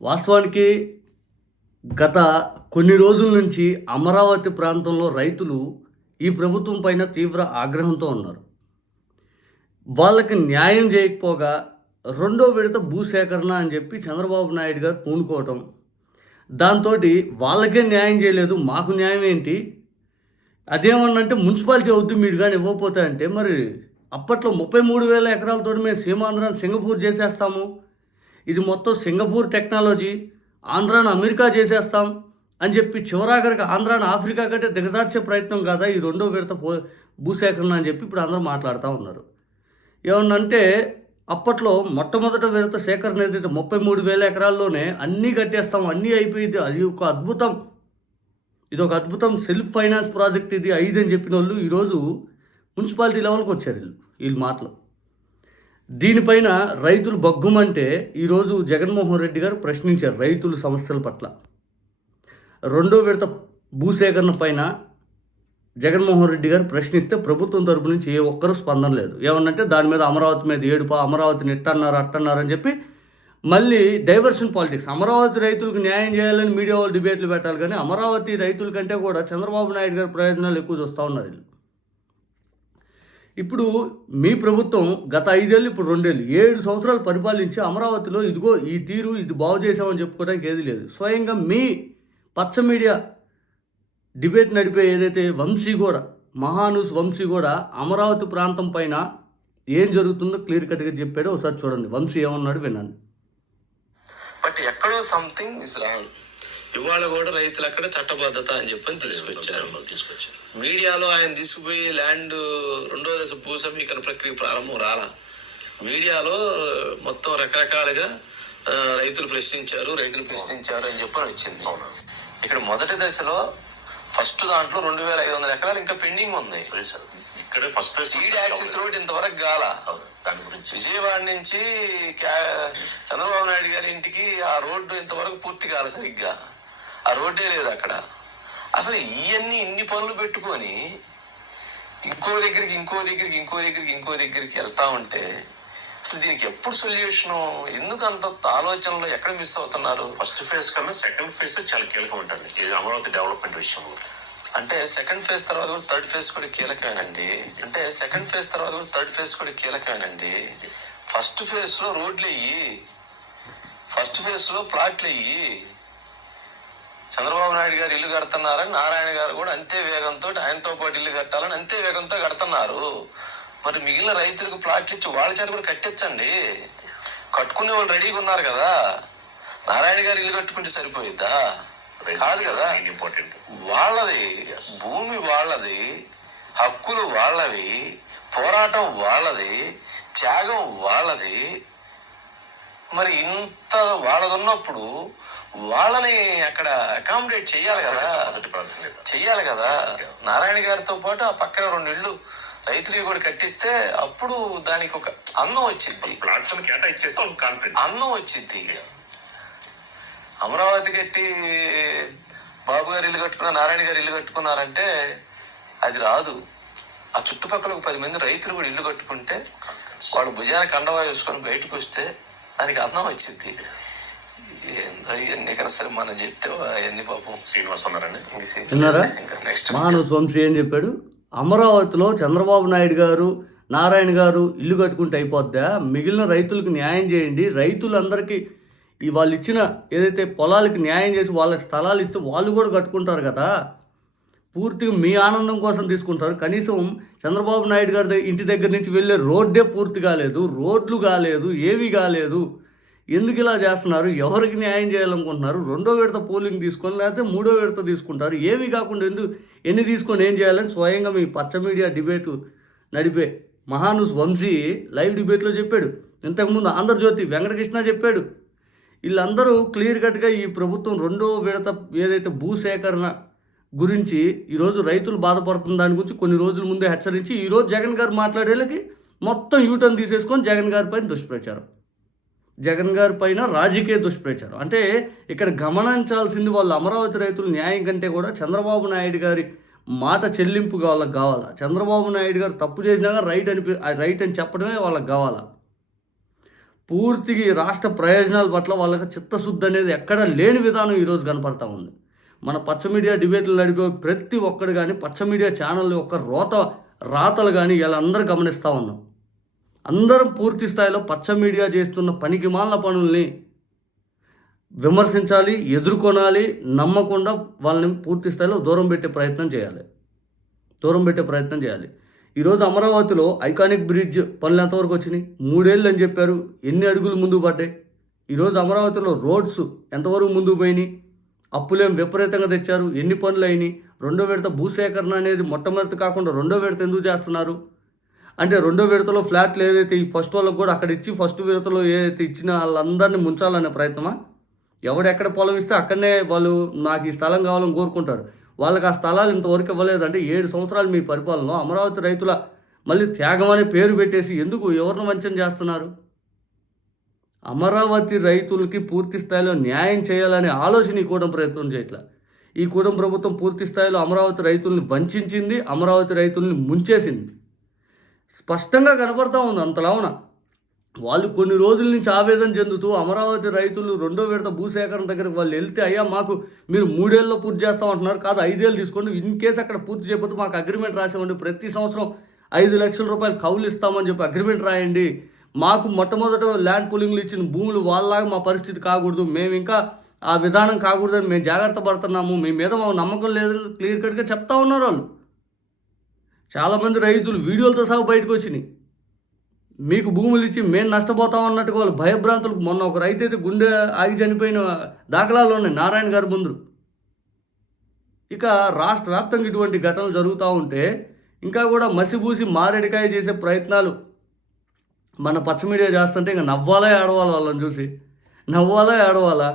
వాస్తవానికి గత కొన్ని రోజుల నుంచి అమరావతి ప్రాంతంలో రైతులు ఈ ప్రభుత్వం పైన తీవ్ర ఆగ్రహంతో ఉన్నారు. వాళ్ళకి న్యాయం చేయకపోగా రెండో విడత భూసేకరణ అని చెప్పి చంద్రబాబు నాయుడు గారు పూనుకోవటం. దాంతోటి వాళ్ళకే న్యాయం చేయలేదు, మాకు న్యాయం ఏంటి? అదేమన్నంటే మున్సిపాలిటీ అవుతుంది మీరు కానీ ఇవ్వకపోతే అంటే మరి అప్పట్లో 33,000 ఎకరాలతో మేము సీమాంధ్రాన్ని సింగపూర్ చేసేస్తాము, ఇది మొత్తం సింగపూర్ టెక్నాలజీ, ఆంధ్రాను అమెరికా చేసేస్తాం అని చెప్పి చివరాఖరికి ఆంధ్రాను ఆఫ్రికా కంటే దిగజార్చే ప్రయత్నం కాదా ఈ రెండో విడత భూసేకరణ అని చెప్పి ఇప్పుడు అందరూ మాట్లాడుతూ ఉన్నారు. ఏమన్నంటే అప్పట్లో మొట్టమొదట విడత సేకరణ ఏదైతే 33,000 ఎకరాల్లోనే అన్నీ కట్టేస్తాం, అన్నీ అయిపోయింది, అది ఒక అద్భుతం, ఇది ఒక అద్భుతం సెల్ఫ్ ఫైనాన్స్ ప్రాజెక్ట్ ఇది 5 అని చెప్పిన వాళ్ళు ఈరోజు మున్సిపాలిటీ లెవెల్కి వచ్చారు వీళ్ళు మాటలు. దీనిపైన రైతులు బగ్గుమంటే ఈరోజు జగన్మోహన్ రెడ్డి గారు ప్రశ్నించారు రైతుల సమస్యల పట్ల. రెండో విడత భూసేకరణ పైన జగన్మోహన్ రెడ్డి గారు ప్రశ్నిస్తే ప్రభుత్వం తరపు నుంచి ఏ ఒక్కరూ స్పందన లేదు. ఏమన్నంటే దాని మీద అమరావతి మీద ఏడుపా, అమరావతిని అట్టన్నారు అని చెప్పి మళ్ళీ డైవర్షన్ పాలిటిక్స్. అమరావతి రైతులకు న్యాయం చేయాలని మీడియా వాళ్ళు డిబేట్లు పెట్టాలి, కానీ అమరావతి రైతుల కంటే కూడా చంద్రబాబు నాయుడు గారి ప్రయోజనాలు ఎక్కువ చూస్తూ ఉన్నారు వీళ్ళు. ఇప్పుడు మీ ప్రభుత్వం గత 5 ఏళ్ళు, ఇప్పుడు 2 ఏళ్ళు, 7 సంవత్సరాలు పరిపాలించి అమరావతిలో ఇదిగో ఈ తీరు, ఇది బాగు చేసామని చెప్పుకోవడానికి ఏది లేదు. స్వయంగా మీ పచ్చ మీడియా డిబేట్ నడిపే ఏదైతే వంశీ కూడా, మహానూస్ వంశీ కూడా అమరావతి ప్రాంతం పైన ఏం జరుగుతుందో క్లియర్ కట్గా చెప్పాడో ఒకసారి చూడండి. వంశీ ఏమన్నాడు విన్నాను. బట్ ఎక్కడో సంథింగ్ ఇస్ రాంగ్. ఇవాళ కూడా రైతులు అక్కడ చట్టబద్ధత అని చెప్పని తీసుకొచ్చారు. మీడియాలో ఆయన తీసుకుపోయి ల్యాండ్ రెండో దశ భూ సమీకరణ ప్రక్రియ ప్రారంభం రాలా. మీడియాలో మొత్తం రకరకాలుగా రైతులు ప్రశ్నించారు అని చెప్పని వచ్చింది. ఇక్కడ మొదటి దశలో ఫస్ట్ దాంట్లో 2,500 ఎకరాలు ఇంకా పెండింగ్ ఉంది. ఇక్కడ ఫస్ట్ సీడ్ యాక్సెస్ రోడ్ ఇంతవరకు గాల. దాని గురించి విజయవాడ నుంచి చంద్రబాబు నాయుడు గారి ఇంటికి ఆ రోడ్డు ఇంతవరకు పూర్తి కాల, సరిగ్గా ఆ రోడ్డే లేదు అక్కడ. అసలు ఇన్ని పనులు పెట్టుకొని ఇంకో దగ్గరికి వెళ్తా ఉంటే అసలు దీనికి ఎప్పుడు సొల్యూషను? ఎందుకు అంత ఆలోచనలో ఎక్కడ మిస్ అవుతున్నారు? ఫస్ట్ ఫేజ్ కన్నా సెకండ్ ఫేజ్ చాలా కీలకం ఉంటుంది ఇది అమరావతి డెవలప్మెంట్ విషయంలో. అంటే సెకండ్ ఫేజ్ తర్వాత కూడా థర్డ్ ఫేజ్ కూడా కీలకమేనండి. ఫస్ట్ ఫేజ్ లో రోడ్లు అయ్యి, ఫస్ట్ ఫేజ్ లో ప్లాట్లు అయ్యి, చంద్రబాబు నాయుడు గారు ఇల్లు కడుతున్నారని నారాయణ గారు కూడా అంతే వేగంతో ఆయనతో పాటు ఇల్లు కట్టాలని అంతే వేగంతో కడుతున్నారు. మరి మిగిలిన రైతులకు ప్లాట్లు ఇచ్చి వాళ్ళ చేత కూడా కట్టించండి. కట్టుకునే వాళ్ళు రెడీగా ఉన్నారు కదా. నారాయణ గారు ఇల్లు కట్టుకుంటే సరిపోయిద్దా? కాదు కదా. ఇంపార్టెంట్ వాళ్ళది భూమి, వాళ్ళది హక్కులు వాళ్ళవి, పోరాటం వాళ్ళది, త్యాగం వాళ్ళది. మరి ఇంత వాళ్ళదున్నప్పుడు వాళ్ళని అక్కడ అకామిడేట్ చెయ్యాలి కదా. నారాయణ గారితో పాటు ఆ పక్కన 2 ఇళ్ళు రైతులకి కూడా కట్టిస్తే అప్పుడు దానికి ఒక అందం వచ్చింది, అందం వచ్చింది. అమరావతి కట్టి బాబు గారు ఇల్లు కట్టుకున్నారు, నారాయణ గారు ఇల్లు కట్టుకున్నారంటే అది రాదు. ఆ చుట్టుపక్కల 10 మంది రైతులు కూడా ఇల్లు కట్టుకుంటే వాళ్ళు భుజాన కండవా వేసుకొని బయటకు వస్తే దానికి అందం వచ్చింది. సరే మనం చెప్తే అవన్నీ పాపం శ్రీనివాస్ ఉన్నారండి. నెక్స్ట్ మహానూస్ వంశీ ఏం చెప్పాడు? అమరావతిలో చంద్రబాబు నాయుడు గారు, నారాయణ గారు ఇల్లు కట్టుకుంటే అయిపోద్దా? మిగిలిన రైతులకు న్యాయం చేయండి. రైతులందరికీ వాళ్ళు ఇచ్చిన ఏదైతే పొలాలకి న్యాయం చేసి వాళ్ళకి స్థలాలు ఇస్తే వాళ్ళు కూడా కట్టుకుంటారు కదా. పూర్తిగా మీ ఆనందం కోసం తీసుకుంటారు. కనీసం చంద్రబాబు నాయుడు గారి ఇంటి దగ్గర నుంచి వెళ్ళే రోడ్డే పూర్తి కాలేదు, రోడ్లు కాలేదు, ఏమీ కాలేదు. ఎందుకు ఇలా చేస్తున్నారు? ఎవరికి న్యాయం చేయాలనుకుంటున్నారు? రెండో విడత పోలింగ్ తీసుకొని లేకపోతే మూడో విడత తీసుకుంటారు. ఏమీ కాకుండా ఎన్ని తీసుకొని ఏం చేయాలని స్వయంగా మీ పచ్చ మీడియా డిబేటు నడిపే మహానూస్ వంశీ లైవ్ డిబేట్లో చెప్పాడు. ఇంతకుముందు ఆంధ్రజ్యోతి వెంకటకృష్ణ చెప్పాడు. వీళ్ళందరూ క్లియర్ కట్గా ఈ ప్రభుత్వం రెండో విడత ఏదైతే భూసేకరణ గురించి ఈరోజు రైతులు బాధపడుతున్న దాని గురించి కొన్ని రోజుల ముందే హెచ్చరించి ఈరోజు జగన్ గారు మాట్లాడేళ్ళకి మొత్తం యూటర్న్ తీసేసుకొని జగన్ గారి పైన దుష్ప్రచారం, జగన్ గారి పైన రాజకీయ దుష్ప్రచారం. అంటే ఇక్కడ గమనించాల్సింది వాళ్ళు అమరావతి రైతుల న్యాయం కంటే కూడా చంద్రబాబు నాయుడు గారి మాట చెల్లింపు వాళ్ళకి కావాలా. చంద్రబాబు నాయుడు గారు తప్పు చేసినా రైట్ అని చెప్పడమే వాళ్ళకి కావాలా. పూర్తిగా ఈ రాష్ట్ర ప్రయోజనాల పట్ల వాళ్ళకి చిత్తశుద్ధి అనేది ఎక్కడ లేని విధానం ఈరోజు కనపడతా ఉంది. మన పచ్చ మీడియా డిబేట్లు నడిపే ప్రతి ఒక్కడు కానీ పచ్చ మీడియా ఛానల్ యొక్క రాతలు కానీ ఇలా అందరూ గమనిస్తూ ఉన్నాం. అందరం పూర్తి స్థాయిలో పచ్చ మీడియా చేస్తున్న పనికి మాలిన పనుల్ని విమర్శించాలి, ఎదుర్కొనాలి, నమ్మకుండా వాళ్ళని పూర్తి స్థాయిలో దూరం పెట్టే ప్రయత్నం చేయాలి. ఈరోజు అమరావతిలో ఐకానిక్ బ్రిడ్జ్ పనులు ఎంతవరకు వచ్చినాయి? 3 ఏళ్ళు అని చెప్పారు. ఎన్ని అడుగులు ముందుకు పడ్డాయి? ఈరోజు అమరావతిలో రోడ్స్ ఎంతవరకు ముందుకు పోయినాయి? అప్పులేం విపరీతంగా తెచ్చారు. ఎన్ని పనులు అయినాయి? 2వ విడత భూసేకరణ అనేది మొట్టమొదటి కాకుండా 2వ విడత ఎందుకు చేస్తున్నారు అంటే 2వ విడతలో ఫ్లాట్లు ఏదైతే ఈ ఫస్ట్ వాళ్ళకి కూడా అక్కడ ఇచ్చి ఫస్ట్ విడతలో ఏదైతే ఇచ్చిన వాళ్ళందరినీ ముంచాలనే ప్రయత్నమా? ఎవడెక్కడ పొలం ఇస్తే అక్కడనే వాళ్ళు నాకు ఈ స్థలం కావాలని కోరుకుంటారు. వాళ్ళకి ఆ స్థలాలు ఇంతవరకు ఇవ్వలేదంటే 7 సంవత్సరాలు మీ పరిపాలనలో అమరావతి రైతుల మళ్ళీ త్యాగం అనే పేరు పెట్టేసి ఎందుకు ఎవరిని వంచన చేస్తున్నారు? అమరావతి రైతులకి పూర్తి స్థాయిలో న్యాయం చేయాలనే ఆలోచన ఈ కూటమి ప్రయత్నం చేయట్లా. ఈ కూటమి ప్రభుత్వం పూర్తి స్థాయిలో అమరావతి రైతుల్ని వంచింది, అమరావతి రైతుల్ని ముంచేసింది. స్పష్టంగా కనపడతా ఉంది. అంతలావున వాళ్ళు కొన్ని రోజుల నుంచి ఆవేదన చెందుతూ అమరావతి రైతులు 2వ విడత భూసేకరణ దగ్గరికి వాళ్ళు వెళ్తే అయ్యా మాకు మీరు 3 ఏళ్ళలో పూర్తి చేస్తామంటున్నారు, కాదు 5 ఏళ్ళు తీసుకోండి, ఇన్ కేసు అక్కడ పూర్తి చేయకపోతే మాకు అగ్రిమెంట్ రాసామండి, ప్రతి సంవత్సరం 5 లక్షల రూపాయలు కౌలు ఇస్తామని చెప్పి అగ్రిమెంట్ రాయండి, మాకు మొట్టమొదట ల్యాండ్ పూలింగ్లు ఇచ్చిన భూములు వాళ్ళలాగా మా పరిస్థితి కాకూడదు, మేము ఇంకా ఆ విధానం కాకూడదని మేము జాగ్రత్త పడుతున్నాము, మీ మీద మాకు నమ్మకం లేదు క్లియర్ కట్గా చెప్తా ఉన్నారు వాళ్ళు. చాలామంది రైతులు వీడియోలతో సహా బయటకు వచ్చినాయి. మీకు భూములు ఇచ్చి మేము నష్టపోతాం అన్నట్టుగా వాళ్ళు భయభ్రాంతులకు మొన్న ఒక రైతు అయితే గుండె ఆగి చనిపోయిన దాఖలాలు ఉన్నాయి నారాయణ గారి ముందు. ఇక రాష్ట్ర వ్యాప్తంగా ఇటువంటి ఘటనలు జరుగుతూ ఉంటే ఇంకా కూడా మసిబూసి మారేడికాయ చేసే ప్రయత్నాలు మన పచ్చ మీడియా చేస్తుంటే ఇంకా నవ్వాలా ఏడవాలా వాళ్ళని చూసి? నవ్వాలా ఏడవాలా?